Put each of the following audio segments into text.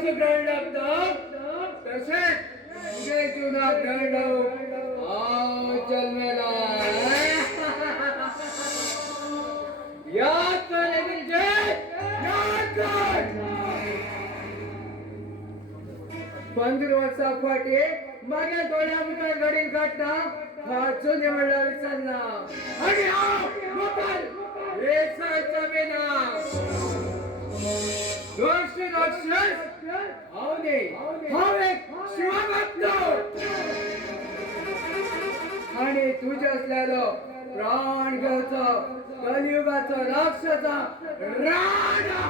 कशी ब्रँड लागतं तसेच तुझे जुना ब्रँड जन्मेला याद कर याद कर 15 वर्षा फाटी मागे डोळ्यामुळे घडील काढता वाचून निवडला विचारना आणि वेचायचा बिना दोष आवने एक शिवभक्त आणि तुझ्या असलेलो प्राण घेवचा कलियुगाचा राक्षसा राजा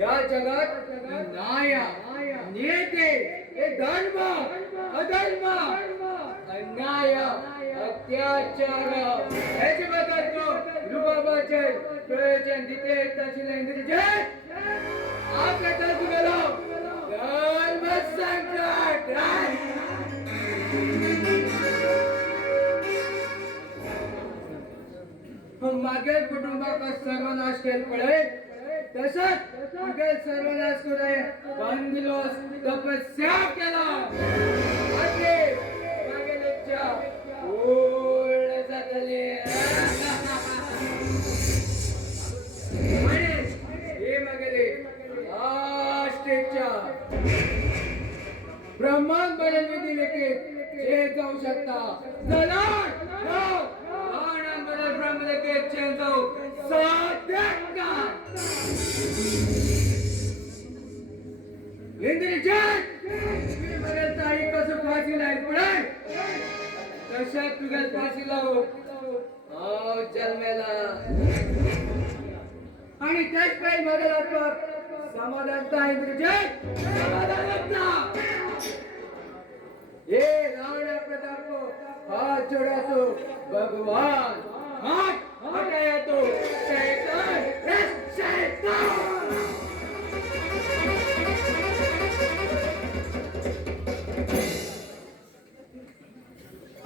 या जगात न्याय नियती हे धर्म अधर्म अन्याय अत्याचार याचे बद्दल तो रुबाबाचे प्रयोजन दिते तशी नाही जय आपल्या तू गेलो धर्म संकट मागे कुटुंबाचा सर्वनाश केल पडे तसंच तुझे सर्वनाश करे बांधलोस तपस्या केला मागे लेच्या ओळ जातले हे मागेले लास्टच्या ब्रह्मांड बरे दिले की जे जाऊ शकता चला ब्रह्मलेखे चेंज जाऊ साध्य ताई कसं फाशी नाही पडे तशा तुझ्या फाशी लावू जन्मेला आणि त्याच काही बदल समाधान समाधान हे रावणा प्रताप हात जोडतो भगवान हात हटाया तो शैतान